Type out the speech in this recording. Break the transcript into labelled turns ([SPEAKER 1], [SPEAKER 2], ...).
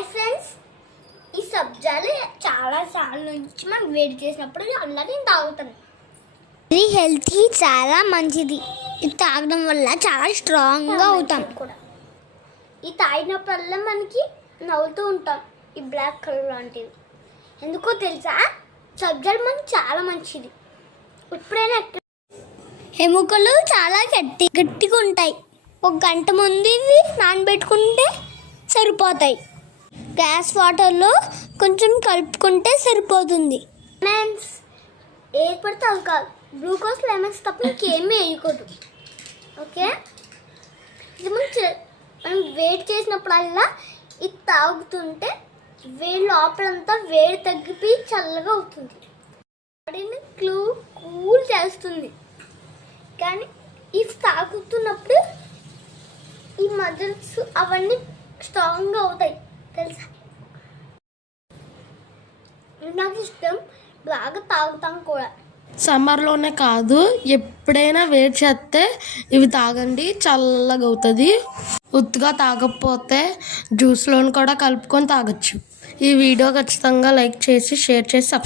[SPEAKER 1] Hi friends. ఈ సబ్జాలు చాలా సార్లు నుంచి మనం వేడి చేసినప్పుడు నేను తాగుతాను. ఇది హెల్త్కి చాలా మంచిది. ఇది తాగడం వల్ల చాలా స్ట్రాంగ్గా అవుతాం. కూడా. ఇది తాగినప్పుడల్లా మనకి నవ్వుతూ ఉంటాం. ఈ బ్లాక్ కలర్ లాంటివి. ఎందుకో తెలుసా? సబ్జాలు మనకి చాలా మంచిది. ఎప్పుడైనా ఎక్కడ ఎముకలు చాలా గట్టి గట్టిగా ఉంటాయి. ఒక గంట ముందు ఇవి నానబెట్టుకుంటే సరిపోతాయి. గ్యాస్ వాటర్లో కొంచెం కలుపుకుంటే సరిపోతుంది. లెమన్స్. ఏర్పడితే పడితే అది కాదు. గ్లూకోజ్ లెమన్స్ తప్ప ఇంకేమీ వేయకూడదు. ఓకే? ఇది మనం మనం వేడి చేసినప్పుడల్లా ఇది తాగుతుంటే వేడి లోపలంతా వేడి తగ్గిపోయి చల్లగా అవుతుంది. బాడీని క్లూ కూల్ చేస్తుంది. కానీ ఇది తాగుతున్నప్పుడు ఈ మజిల్స్ అవన్నీ స్ట్రాంగ్గా అవుతాయి. తెలుసా? నాకు ఇష్టం బాగా తాగుతాం కూడా.
[SPEAKER 2] సమ్మర్లోనే కాదు ఎప్పుడైనా వేడి చేస్తే ఇవి తాగండి చల్లగా అవుతుంది ఉత్తుగా తాగకపోతే జ్యూస్లోని కూడా కలుపుకొని తాగొచ్చు. ఈ వీడియో ఖచ్చితంగా లైక్ చేసి షేర్ చేసి సబ్స్క్రైబ్